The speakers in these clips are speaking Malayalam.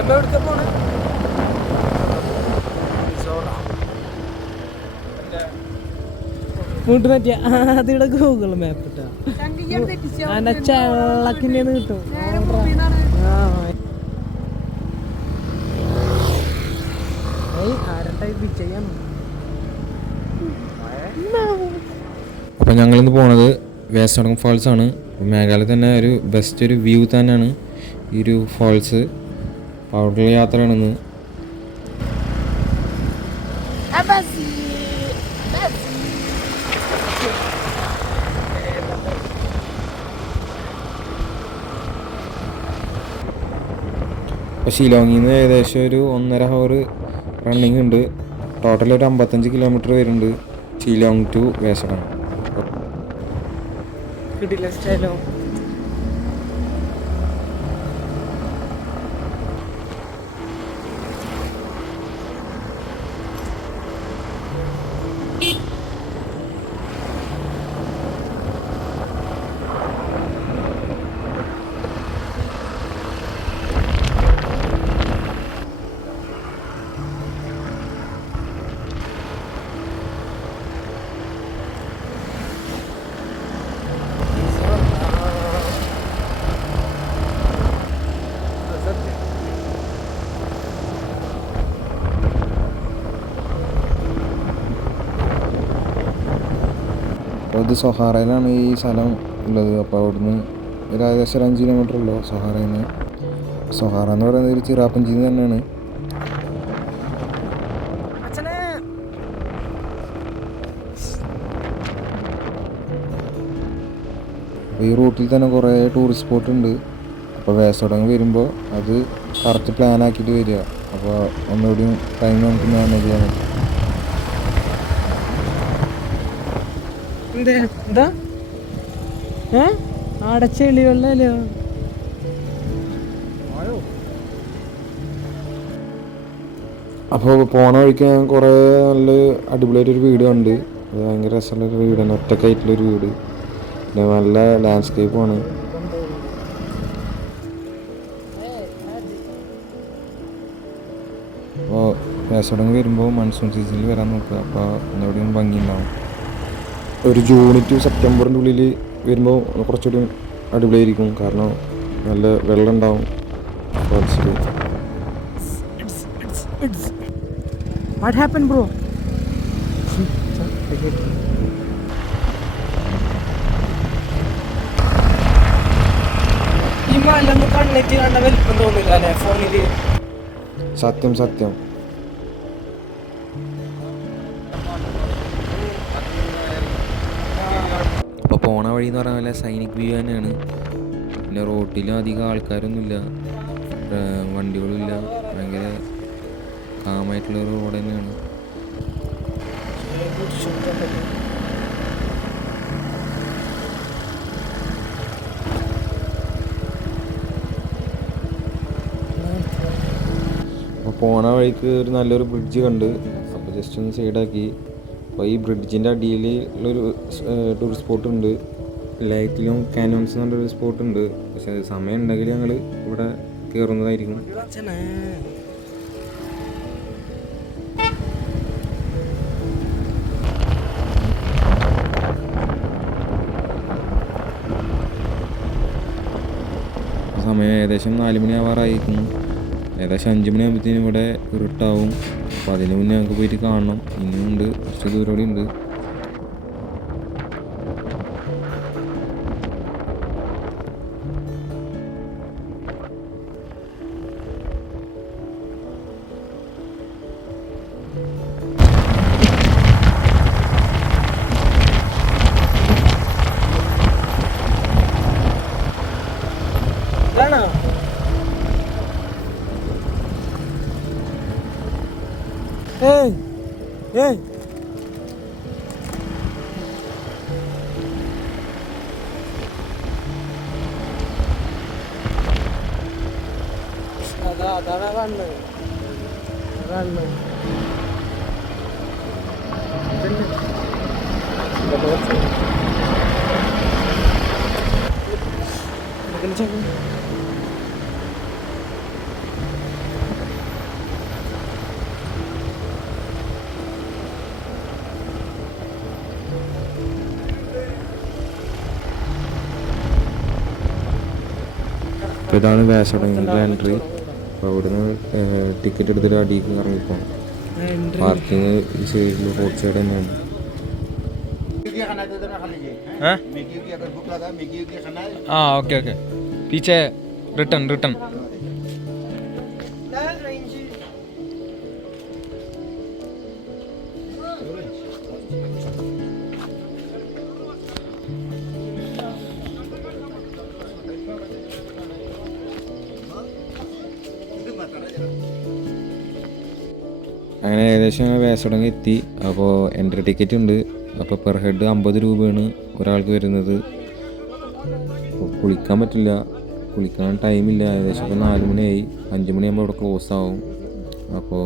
എവിടേക്ക് പോണ വീട്ട് പറ്റിയ അതിവിടെ ഗൂഗിൾ മാപ്പ് ഇട്ടാ ചള്ളക്കിൻ്റെ കിട്ടും. അപ്പോൾ ഞങ്ങളിന്ന് പോണത് വേസ്റ്റടം ഫാൾസ് ആണ്. മേഘാലയ തന്നെ ഒരു ബെസ്റ്റ് ഒരു വ്യൂ തന്നെയാണ് ഈ ഒരു ഫാൾസ്. അപ്പോൾ അവിടെയുള്ള യാത്രയാണിന്ന്. അപ്പോൾ ഷിലോങ്ങിൽ നിന്ന് ഏകദേശം ഒരു 1.5 hour റണ്ണിങ് ഉണ്ട്. ടോട്ടൽ ഒരു 55 kilometer വരുന്നുണ്ട് ഷിലോങ് ടു വേസ്റ്റടം. കിട്ടില്ല സ്റ്റൈലോ. അപ്പോൾ ഇത് സൊഹാറയിലാണ് ഈ സ്ഥലം ഉള്ളത്. അപ്പോൾ അവിടുന്ന് ഒരു ഏകദേശം 5 kilometer ഉള്ളൂ സൊഹാറയിൽ നിന്ന്. സൊഹാറ എന്ന് പറയുന്നത് ഒരു ചിറാപ്പഞ്ചിന്ന് തന്നെയാണ്. ഈ റൂട്ടിൽ തന്നെ കുറേ ടൂറിസ്റ്റ് സ്പോട്ട് ഉണ്ട്. അപ്പോൾ വേസ്റ്റടം വരുമ്പോൾ അത് കറക്റ്റ് പ്ലാൻ ആക്കിയിട്ട് വരിക. അപ്പോൾ ഒന്നുകൂടി ടൈം നമുക്ക് മാനേജ് ചെയ്യാൻ പറ്റും. എന്താ അടച്ചെളി വെള്ളല്ലോ. അപ്പോൾ പോണ വഴിക്ക് ഞാൻ കുറേ നല്ല അടിപൊളിയായിട്ടൊരു വീട് കണ്ട്. അത് ഭയങ്കര രസമുള്ളൊരു വീടാണ്, ഒറ്റക്കായിട്ടുള്ളൊരു വീട്. പിന്നെ നല്ല ലാൻഡ്സ്കേപ്പാണ്. അപ്പോൾ വേസ്റ്റടം വരുമ്പോൾ മൺസൂൺ സീസണിൽ വരാൻ നോക്കുക. അപ്പോൾ ഒന്നുകൂടിയും ഭംഗിയുണ്ടാവും. ഒരു ജൂൺ ടു സെപ്റ്റംബറിൻ്റെ ഉള്ളിൽ വരുമ്പോൾ കുറച്ചുകൂടി അടിപൊളിയായിരിക്കും. കാരണം നല്ല വെള്ളം ഉണ്ടാവും ഫോറസ്റ്റിൽ. What happened, bro? ഈ മലൊന്നും കണ്ണിട്ട് കണ്ട വലിപ്പം തോന്നില്ല അല്ലേ ഫോണില്? സത്യം സത്യം. അപ്പോൾ പോണ വഴി എന്ന് പറഞ്ഞാൽ സൈനിക് വ്യൂ തന്നെയാണ്. പിന്നെ റോട്ടിലും അധികം ആൾക്കാരൊന്നുമില്ല, വണ്ടികളുമില്ല. ഭയങ്കര കാമായിട്ടുള്ളൊരു റോഡ് തന്നെയാണ്. അപ്പോൾ പോണ വഴിക്ക് ഒരു നല്ലൊരു ബ്രിഡ്ജ് കണ്ട്. അപ്പോൾ ജസ്റ്റ് ഒന്ന് സൈഡാക്കി. അപ്പോൾ ഈ ബ്രിഡ്ജിൻ്റെ അടിയിൽ ഉള്ളൊരു ടൂറിസ്റ്റ് സ്പോട്ട് ഉണ്ട്. ലൈറ്റിലും കാനോൺസ് എന്ന് പറഞ്ഞൊരു സ്പോട്ടുണ്ട്. പക്ഷേ സമയം ഉണ്ടെങ്കിൽ ഞങ്ങൾ ഇവിടെ കയറുന്നതായിരിക്കും. സമയം ഏകദേശം 4 മണി ആവാറായിരിക്കുന്നു. ഏകദേശം 5 മണിയാകുമ്പോഴത്തേനും ഇവിടെ ഇരുട്ടാവും. അപ്പോൾ അതിന് മുന്നേ ഞങ്ങൾക്ക് പോയിട്ട് കാണണം. ഇനിയുണ്ട്, കുറച്ച് ദൂരം കൂടി ഉണ്ട്. Hey, hey. അതാണ് കാണുന്നത്. അപ്പോൾ ഇതാണ് വേസടങ്ങിൻ്റെ എൻട്രി. അപ്പോൾ അവിടുന്ന് ടിക്കറ്റ് എടുത്തിട്ട് അടിയിലേക്ക് ഇറങ്ങിപ്പോകണം. പാർക്കിങ് ഈ സൈഡിൽ റോഡ് സൈഡ് തന്നെയാണ്. ओके ओके पीछे रिटर्न रिटर्न അങ്ങനെ ഏകദേശം വേസടങ്ങ് എത്തി. അപ്പോൾ എൻട്രി ടിക്കറ്റ് ഉണ്ട്. അപ്പോൾ പെർ ഹെഡ് 50 രൂപയാണ് ഒരാൾക്ക് വരുന്നത്. കുളിക്കാൻ പറ്റില്ല, കുളിക്കാൻ ടൈമില്ല. ഏകദേശം ഇപ്പോൾ 4 മണിയായി. 5 മണിയാകുമ്പോൾ ഇവിടെ ക്ലോസ് ആവും. അപ്പോൾ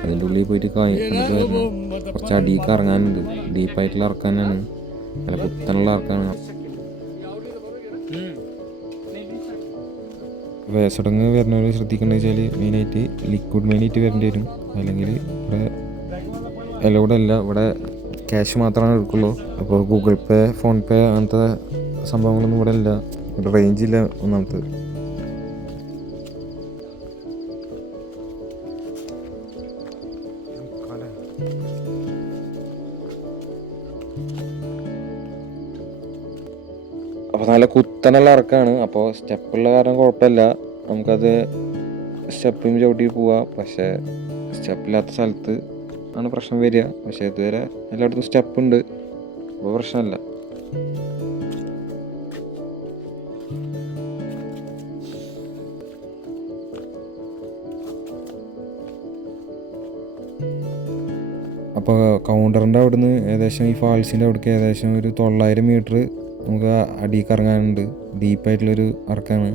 അതിൻ്റെ ഉള്ളിൽ പോയിട്ട് കണ്ടിട്ട് വരണം. കുറച്ച് അടിയിലേക്ക് ഇറങ്ങാനുണ്ട്. ഡീപ്പായിട്ടുള്ള ഇറക്കാനാണ്, നല്ല കുത്തനുള്ള ഇറക്കാനാണ്. വേസടങ്ങ് വരുന്നവർ ശ്രദ്ധിക്കേണ്ടത് വെച്ചാൽ മെയിനായിട്ട് ലിക്വിഡ് മൈനായിട്ട് വരേണ്ടി വരും. അല്ലെങ്കിൽ ഇവിടെ അലൗഡ് അല്ല, ഇവിടെ ക്യാഷ് മാത്രമാണ് എടുക്കുള്ളൂ. അപ്പോൾ ഗൂഗിൾ പേ, ഫോൺ പേ അങ്ങനത്തെ സംഭവങ്ങളൊന്നും ഇവിടെ ഇല്ല. ഇവിടെ റേഞ്ചില്ല ഒന്നാമത്തത്. അപ്പോൾ നല്ല കുത്തനുള്ള ഇറക്കാണ്. അപ്പോൾ സ്റ്റെപ്പുള്ള കാരണം കുഴപ്പമില്ല, നമുക്കത് സ്റ്റെപ്പിൽ ചവിട്ടി പോവാം. പക്ഷേ സ്റ്റെപ്പില്ലാത്ത സ്ഥലത്ത് ആണ് പ്രശ്നം വരിക. പക്ഷേ ഇതുവരെ എല്ലായിടത്തും സ്റ്റെപ്പുണ്ട്, അപ്പോൾ പ്രശ്നമില്ല. അപ്പോൾ കൗണ്ടറിൻ്റെ അവിടുന്ന് ഏകദേശം ഈ ഫാൾസിൻ്റെ അവിടേക്ക് ഏകദേശം ഒരു 900 മീറ്റർ നമുക്ക് അടിയിലേക്ക് ഇറങ്ങാനുണ്ട്. ഡീപ്പായിട്ടുള്ളൊരു ഇറക്കാണ്.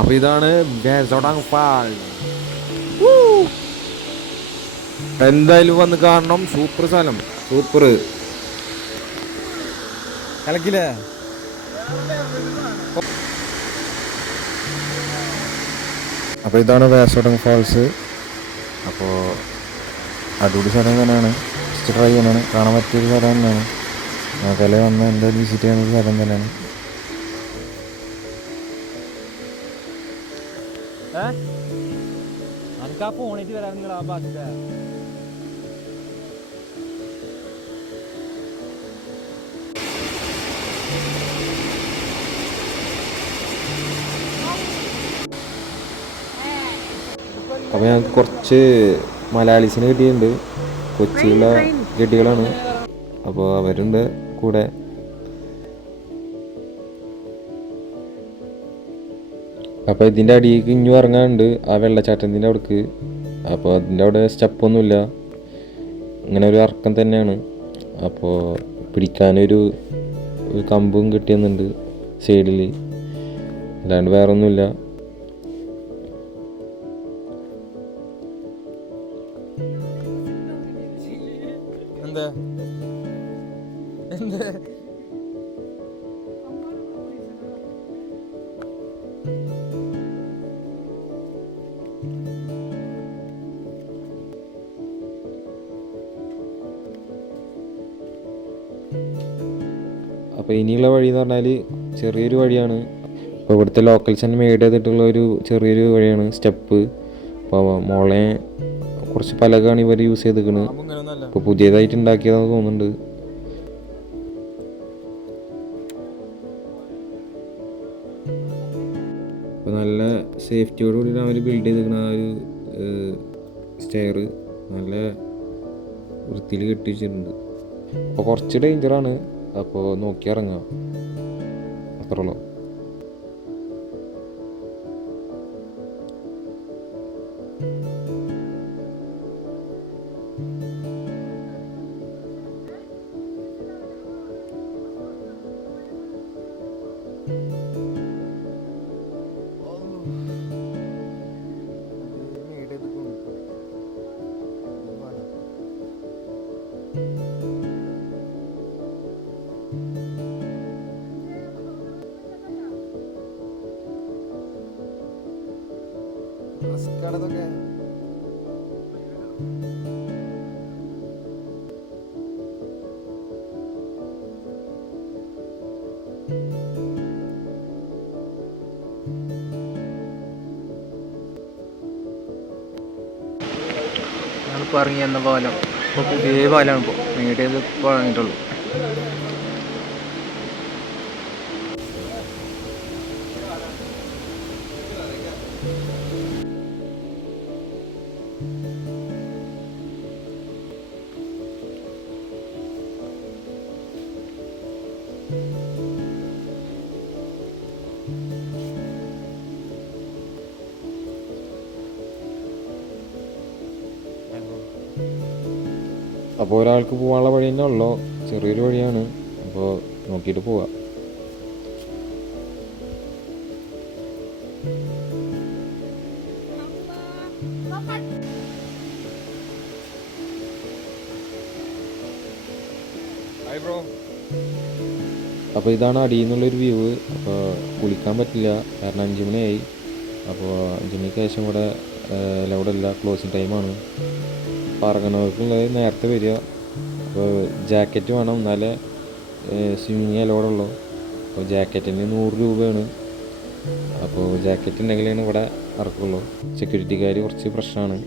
അപ്പോൾ ഇതാണ് വേസോഡാങ് ഫാൾ. എന്തായാലും വന്ന് കാണണം. സൂപ്പർ സ്ഥലം, സൂപ്പർ. കലക്കില്ലേ? അപ്പോൾ ഇതാണ് വേസോഡാങ് ഫാൾസ്. അപ്പോൾ അടിപൊളി സ്ഥലം തന്നെയാണ്. ജസ്റ്റ് ട്രൈ ചെയ്യാനാണ്, കാണാൻ പറ്റിയൊരു സ്ഥലം തന്നെയാണ്. നമുക്കല്ലേ വന്ന് എന്തായാലും വിസിറ്റ് ചെയ്യുന്ന സ്ഥലം തന്നെയാണ്. അനക്കാ പോണിട്ട് വരാൻ ആ ഭാഗത്ത് അപ്പോൾ ഞങ്ങൾക്ക് കുറച്ച് മലയാളീസിനെ കിട്ടിയിട്ടുണ്ട്. കൊച്ചിയിലുള്ള ഗഡികളാണ്. അപ്പോൾ അവരുണ്ട് കൂടെ. അപ്പോൾ ഇതിൻ്റെ അടിയിലേക്ക് ഇഞ്ഞു ഇറങ്ങാനുണ്ട്, ആ വെള്ളച്ചാട്ടത്തിൻ്റെ അവിടേക്ക്. അപ്പോൾ അതിൻ്റെ അവിടെ സ്റ്റെപ്പൊന്നുമില്ല, ഇങ്ങനെ ഒരു ഇറക്കം തന്നെയാണ്. അപ്പോൾ പിടിക്കാനൊരു കമ്പും കിട്ടിയെന്നുണ്ട് സൈഡിൽ, അല്ലാണ്ട് വേറെ ഒന്നുമില്ല. എന്താ എന്താ അപ്പോൾ ഇനിയുള്ള വഴി എന്ന് പറഞ്ഞാൽ ചെറിയൊരു വഴിയാണ്. അപ്പോൾ ഇവിടുത്തെ ലോക്കൽസ് തന്നെ മെയ്ഡ് ചെയ്തിട്ടുള്ള ഒരു ചെറിയൊരു വഴിയാണ്, സ്റ്റെപ്പ്. അപ്പോൾ മോളെ കുറച്ച് പലകാണ് ഇവർ യൂസ് ചെയ്തിരിക്കുന്നത്. ഇപ്പോൾ പുതിയതായിട്ട് ഉണ്ടാക്കിയതാണെന്ന് തോന്നുന്നുണ്ട്. അപ്പോൾ നല്ല സേഫ്റ്റിയോട് കൂടിയിട്ട് അവർ ബിൽഡ് ചെയ്തിരിക്കുന്ന ആ ഒരു സ്റ്റെയർ നല്ല വൃത്തിയിൽ കെട്ടി വെച്ചിട്ടുണ്ട്. അപ്പോൾ കുറച്ച് ഡേഞ്ചറാണ്, അപ്പോൾ നോക്കി ഇറങ്ങാം, അത്രയുള്ളൂ. റിസ്ക്കാണതൊക്കെ. ഞങ്ങളിപ്പോൾ ഇറങ്ങി എന്ന പാലം ഇപ്പോൾ പുതിയ പാലമാണ്. ഇപ്പോൾ മേടിയത് ഇപ്പോൾ ഇറങ്ങിയിട്ടുള്ളൂ. അപ്പോൾ ഒരാൾക്ക് പോകാനുള്ള വഴി തന്നെ ഉള്ളൂ, ചെറിയൊരു വഴിയാണ്. അപ്പോൾ നോക്കിയിട്ട് പോവാം. അപ്പോൾ ഇതാണ് അടിയിൽ നിന്നുള്ളൊരു വ്യൂ. അപ്പോൾ കുളിക്കാൻ പറ്റില്ല, കാരണം 5 മണിയായി. അപ്പോൾ 5 മണിക്ക് ശേഷം ഇവിടെ ലൗഡ് അല്ല, ക്ലോസിങ് ടൈമാണ്. അപ്പോൾ ഇറങ്ങുന്നവർക്കുള്ളത് നേരത്തെ വരിക. അപ്പോൾ ജാക്കറ്റ് വേണം, എന്നാലേ സ്വിമ്മിങ് അലോഡുള്ളൂ. അപ്പോൾ ജാക്കറ്റിന് 100 രൂപയാണ്. അപ്പോൾ ജാക്കറ്റ് ഉണ്ടെങ്കിലാണ് ഇവിടെ ഇറക്കുള്ളൂ. സെക്യൂരിറ്റിക്കാർ കുറച്ച് പ്രശ്നമാണ്.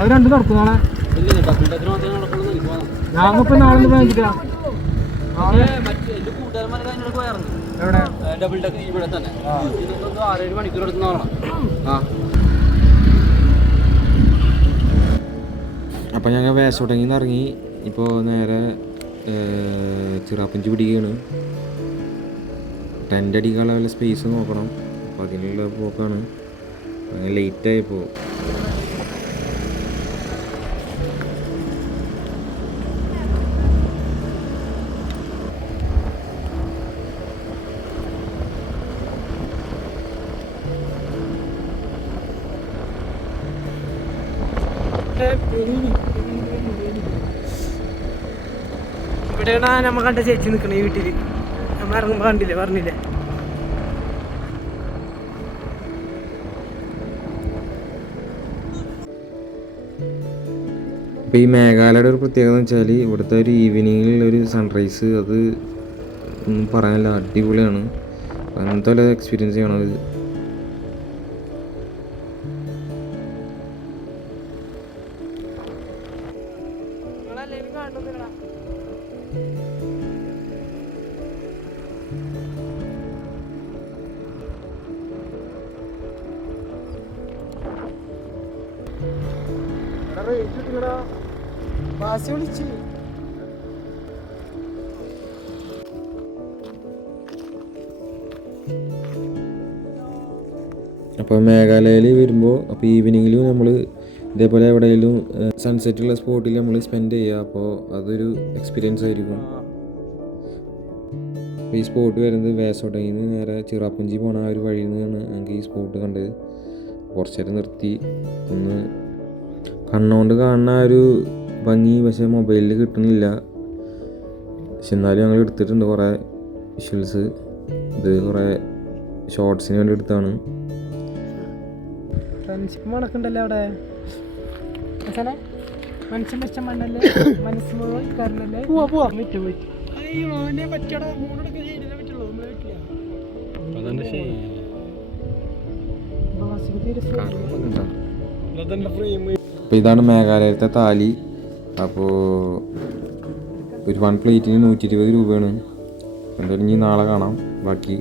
അത് രണ്ടും നടക്കും നാളെ. ഞാനിപ്പോ നാളെ വാങ്ങിക്കാം. എവിടെ? ഡബിൾ ഡെക്ക് ഇവിടെ തന്നെ 6-7 മണിക്കൂർ എടുത്ത് നോക്കണം. അപ്പോൾ ഞങ്ങൾ വേസോട്ടങ്ങിൽ നിന്ന് ഇറങ്ങി. ഇപ്പോൾ നേരെ ചിറാപ്പുഞ്ചി പിടിക്കുകയാണ്. ടെൻ്റ് അടിക്കാനുള്ള വല്ല സ്പേസ് നോക്കണം. അപ്പോൾ അതിനുള്ള പോക്കാണ്. അങ്ങനെ ലേറ്റായിപ്പോൾ. ഇവിടെയാണ് നമ്മ കണ്ട ചേച്ചി നിൽക്കണേ ഈ വീട്ടില്. നമ്മ ഇറങ്ങുമ്പോ കണ്ടില്ലേ, പറഞ്ഞില്ലേ? ഇപ്പോൾ ഈ മേഘാലയയുടെ ഒരു പ്രത്യേകത എന്ന് വെച്ചാൽ ഇവിടുത്തെ ഒരു ഈവനിങ്ങിലുള്ളൊരു സൺറൈസ്, അത് ഒന്നും പറയാനില്ല, അടിപൊളിയാണ്. അങ്ങനത്തെ ഒരു എക്സ്പീരിയൻസ് ചെയ്യണം ഇത്. അപ്പോൾ മേഘാലയയിൽ വരുമ്പോൾ അപ്പോൾ ഈവനിങ്ങിലും നമ്മൾ ഇതേപോലെ എവിടെയെങ്കിലും സൺസെറ്റുള്ള സ്പോട്ടിൽ നമ്മൾ സ്പെൻഡ് ചെയ്യുക. അപ്പോൾ അതൊരു എക്സ്പീരിയൻസ് ആയിരിക്കും. അപ്പോൾ ഈ സ്പോട്ട് വരുന്നത് വേസോട്ടയിൽ നിന്ന് നേരെ ചിറാപ്പുഞ്ചി പോണ ആ ഒരു വഴിയിൽ നിന്നാണ് ഞങ്ങൾക്ക് ഈ സ്പോട്ട് കണ്ടത്. കുറച്ച് നേരം നിർത്തി ഒന്ന് കണ്ണുകൊണ്ട് കാണുന്ന ആ ഒരു ഭംഗി പക്ഷേ മൊബൈലിൽ കിട്ടുന്നില്ല. പക്ഷെ എന്നാലും ഞങ്ങൾ എടുത്തിട്ടുണ്ട് കുറേ വിഷ്വൽസ്. ഇത് കുറേ ഷോർട്സിന് വേണ്ടി എടുത്താണ്. ഫ്രണ്ട്ഷിപ്പ് മണക്കുണ്ടല്ലോ അവിടെ. മനുഷ്യൻ വെച്ച മണ്ണല്ലേ, മനസ്സ് മുഴുവൻ കാരണല്ലേ. അപ്പോൾ ഇതാണ് മേഘാലയത്തെ താലി. അപ്പോൾ ഒരു 1 പ്ലേറ്റിന് 120 രൂപയാണ്. എന്തായാലും ഇനി നാളെ കാണാം ബാക്കി.